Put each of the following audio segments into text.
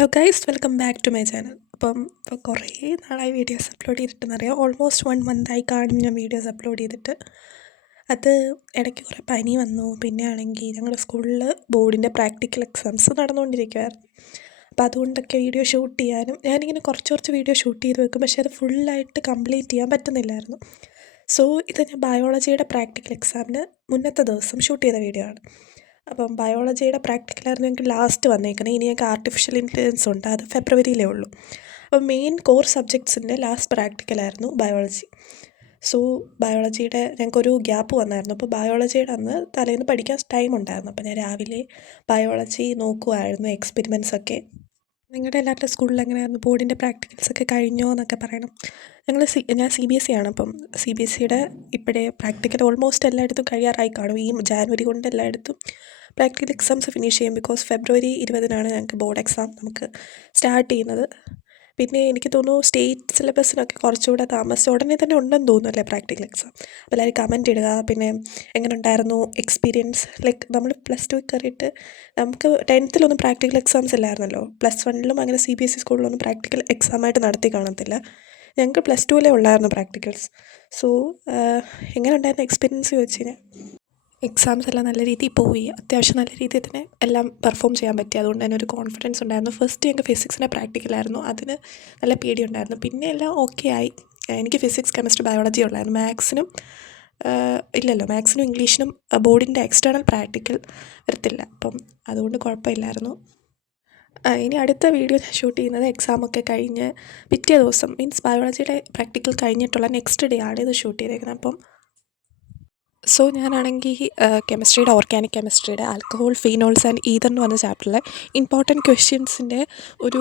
Hello guys, welcome back to my channel. ഇപ്പോൾ കുറേ നാളായി വീഡിയോസ് അപ്ലോഡ് ചെയ്തിട്ടെന്നറിയാം. ഓൾമോസ്റ്റ് 1 മന്തായി കാണും ഞാൻ വീഡിയോസ് അപ്ലോഡ് ചെയ്തിട്ട്. അത് ഇടയ്ക്ക് കുറേ പനി വന്നു. പിന്നെ ആണെങ്കിൽ ഞങ്ങളുടെ സ്കൂളിൽ ബോർഡിൻ്റെ പ്രാക്ടിക്കൽ എക്സാംസ് നടന്നുകൊണ്ടിരിക്കുമായിരുന്നു. അപ്പോൾ അതുകൊണ്ടൊക്കെ വീഡിയോ ഷൂട്ട് ചെയ്യാനും ഞാനിങ്ങനെ കുറച്ച് വീഡിയോ ഷൂട്ട് ചെയ്ത് വെക്കും. പക്ഷേ അത് ഫുള്ളായിട്ട് കംപ്ലീറ്റ് ചെയ്യാൻ പറ്റുന്നില്ലായിരുന്നു. സോ ഇത് ഞാൻ ബയോളജിയുടെ പ്രാക്ടിക്കൽ എക്സാമിന് മുന്നത്തെ ദിവസം ഷൂട്ട് ചെയ്ത വീഡിയോ ആണ്. അപ്പം ബയോളജിയുടെ പ്രാക്ടിക്കലായിരുന്നു ഞങ്ങൾക്ക് ലാസ്റ്റ് വന്നേക്കുന്നത്. ഇനി ഞങ്ങൾക്ക് ആർട്ടിഫിഷ്യൽ ഇൻ്റലിജൻസ് ഉണ്ട്, അത് ഫെബ്രുവരിയിലേ ഉള്ളൂ. അപ്പം മെയിൻ കോർ സബ്ജക്ട്സിൻ്റെ ലാസ്റ്റ് പ്രാക്ടിക്കലായിരുന്നു ബയോളജി. സോ ബയോളജിയുടെ ഞങ്ങൾക്കൊരു ഗ്യാപ്പ് വന്നായിരുന്നു. അപ്പോൾ ബയോളജിയുടെ അന്ന് തലേന്ന് പഠിക്കാൻ ടൈം ഉണ്ടായിരുന്നു. അപ്പോൾ ഞാൻ രാവിലെ ബയോളജി നോക്കുമായിരുന്നു, എക്സ്പെരിമെൻറ്റ്സൊക്കെ. നിങ്ങളുടെ എല്ലാവരുടെ സ്കൂളിൽ എങ്ങനെയായിരുന്നു? ബോർഡിൻ്റെ പ്രാക്ടിക്കൽസൊക്കെ കഴിഞ്ഞോ എന്നൊക്കെ പറയണം. ഞാൻ CBSE ആണ്. അപ്പം CBSEയുടെ ഇപ്പോഴേ പ്രാക്ടിക്കൽ ഓൾമോസ്റ്റ് എല്ലായിടത്തും കഴിയാറായി കാണും. ഈ ജാനുവരി കൊണ്ട് എല്ലായിടത്തും പ്രാക്ടിക്കൽ എക്സാംസ് ഫിനിഷ് ചെയ്യും. ബിക്കോസ് ഫെബ്രുവരി 20-നാണ് ഞങ്ങൾക്ക് ബോർഡ് എക്സാം നമുക്ക് സ്റ്റാർട്ട് ചെയ്യുന്നത്. പിന്നെ എനിക്ക് തോന്നുന്നു സ്റ്റേറ്റ് സിലബസിനൊക്കെ കുറച്ചുകൂടെ താമസിച്ച് ഉടനെ തന്നെ ഉണ്ടെന്ന് തോന്നുന്നു അല്ലേ പ്രാക്ടിക്കൽ എക്സാം. അപ്പോൾ എല്ലാവരും കമൻറ്റ് ഇടുക. പിന്നെ എങ്ങനെ ഉണ്ടായിരുന്നു എക്സ്പീരിയൻസ്? ലൈക്ക് നമ്മൾ +2 കയറിയിട്ട് നമുക്ക് 10th പ്രാക്ടിക്കൽ എക്സാംസ് ഇല്ലായിരുന്നല്ലോ. +1 അങ്ങനെ CBSE സ്കൂളിലൊന്നും പ്രാക്ടിക്കൽ എക്സാമായിട്ട് നടത്തി കാണത്തില്ല. ഞങ്ങൾക്ക് +2 ഉള്ളായിരുന്നു പ്രാക്ടിക്കൽസ്. സോ എങ്ങനെ ഉണ്ടായിരുന്നു എക്സ്പീരിയൻസ് ചോദിച്ചു കഴിഞ്ഞാൽ എക്സാംസ് എല്ലാം നല്ല രീതിയിൽ പോയി. അത്യാവശ്യം നല്ല രീതിയിൽ തന്നെ എല്ലാം പെർഫോം ചെയ്യാൻ പറ്റി. അതുകൊണ്ട് തന്നെ ഒരു കോൺഫിഡൻസ് ഉണ്ടായിരുന്നു. ഫസ്റ്റ് ഞങ്ങൾക്ക് ഫിസിക്സിൻ്റെ പ്രാക്ടിക്കലായിരുന്നു, അതിന് നല്ല പേടിയുണ്ടായിരുന്നു. പിന്നെ എല്ലാം ഓക്കെ ആയി. എനിക്ക് ഫിസിക്സ്, കെമിസ്ട്രി, ബയോളജി ഉള്ളായിരുന്നു. മാത്സിനും ഇംഗ്ലീഷിനും ബോർഡിൻ്റെ എക്സ്റ്റേണൽ പ്രാക്ടിക്കൽ വരത്തില്ല. അപ്പം അതുകൊണ്ട് കുഴപ്പമില്ലായിരുന്നു. ഇനി അടുത്ത വീഡിയോ ഞാൻ ഷൂട്ട് ചെയ്യുന്നത് എക്സാമൊക്കെ കഴിഞ്ഞ് പിറ്റേ ദിവസം, മീൻസ് ബയോളജിയുടെ പ്രാക്ടിക്കൽ കഴിഞ്ഞിട്ടുള്ള നെക്സ്റ്റ് ഡേ ആണ് ഇത് ഷൂട്ട് ചെയ്തേക്കുന്നത്. അപ്പം സോ ഞാനാണെങ്കിൽ കെമിസ്ട്രിയുടെ ഓർഗാനിക് കെമിസ്ട്രിയുടെ ആൽക്കഹോൾ, ഫീനോൾസ് ആൻഡ് ഈതർ എന്ന് പറഞ്ഞ ചാപ്റ്ററിലെ ഇമ്പോർട്ടൻറ്റ് ക്വസ്റ്റ്യൻസിൻ്റെ ഒരു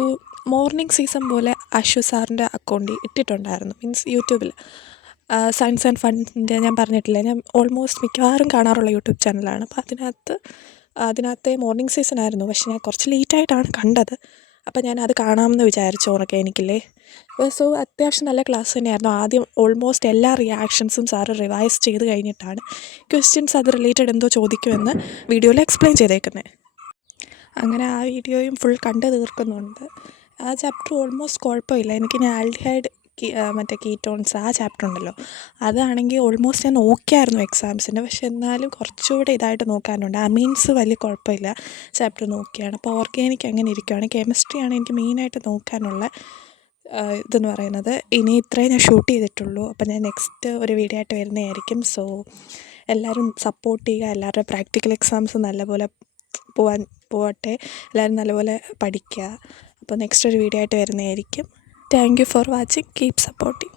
മോർണിംഗ് സീസൺ പോലെ അശ്വ സാറിൻ്റെ അക്കൗണ്ടിൽ ഇട്ടിട്ടുണ്ടായിരുന്നു. മീൻസ് യൂട്യൂബിൽ സയൻസ് ആൻഡ് ഫണ്ടിൻ്റെ ഞാൻ പറഞ്ഞിട്ടില്ല, ഞാൻ ഓൾമോസ്റ്റ് മിക്കവാറും കാണാറുള്ള യൂട്യൂബ് ചാനലാണ്. അപ്പോൾ അതിനകത്തെ മോർണിംഗ് സീസൺ ആയിരുന്നു. പക്ഷേ ഞാൻ കുറച്ച് ലേറ്റായിട്ടാണ് കണ്ടത്. അപ്പോൾ ഞാൻ അത് കാണാമെന്ന് വിചാരിച്ചു ഓർഗാനിക്കില്ലേ. സോ അത്യാവശ്യം നല്ല ക്ലാസ് തന്നെയായിരുന്നു. ആദ്യം ഓൾമോസ്റ്റ് എല്ലാ റിയാക്ഷൻസും സാറ് റിവൈസ് ചെയ്ത് കഴിഞ്ഞിട്ടാണ് ക്വസ്റ്റ്യൻസ് അത് റിലേറ്റഡ് എന്തോ ചോദിക്കുമെന്ന് വീഡിയോയിൽ എക്സ്പ്ലെയിൻ ചെയ്തേക്കുന്നത്. അങ്ങനെ ആ വീഡിയോയും ഫുൾ കണ്ട് തീർക്കുന്നുണ്ട്. ആ ചാപ്റ്റർ ഓൾമോസ്റ്റ് കുഴപ്പമില്ല. എനിക്ക് ഞാൻ ആൽഡിഹൈഡ് കീറ്റോൺസ് ആ ചാപ്റ്റർ ഉണ്ടല്ലോ, അതാണെങ്കിൽ ഓൾമോസ്റ്റ് ഞാൻ നോക്കിയായിരുന്നു എക്സാംസിന്. പക്ഷെ എന്നാലും കുറച്ചുകൂടെ ഇതായിട്ട് നോക്കാനുണ്ട്. അമീൻസ് വലിയ കുഴപ്പമില്ല, ചാപ്റ്റർ നോക്കിയാണ്. അപ്പോൾ ഓർഗാനിക് അങ്ങനെ ഇരിക്കുകയാണ്. കെമിസ്ട്രിയാണ് എനിക്ക് മെയിനായിട്ട് നോക്കാനുള്ള ഇതെന്ന് പറയുന്നത്. ഇനി ഇത്രയും ഞാൻ ഷൂട്ട് ചെയ്തിട്ടുള്ളൂ. അപ്പോൾ ഞാൻ നെക്സ്റ്റ് ഒരു വീഡിയോ ആയിട്ട് വരുന്നതായിരിക്കും. സോ എല്ലാവരും സപ്പോർട്ട് ചെയ്യുക. എല്ലാവരുടെ പ്രാക്ടിക്കൽ എക്സാംസ് നല്ലപോലെ പോവട്ടെ. എല്ലാവരും നല്ലപോലെ പഠിക്കുക. അപ്പോൾ നെക്സ്റ്റ് ഒരു വീഡിയോ ആയിട്ട് വരുന്നതായിരിക്കും. Thank you for watching. Keep supporting.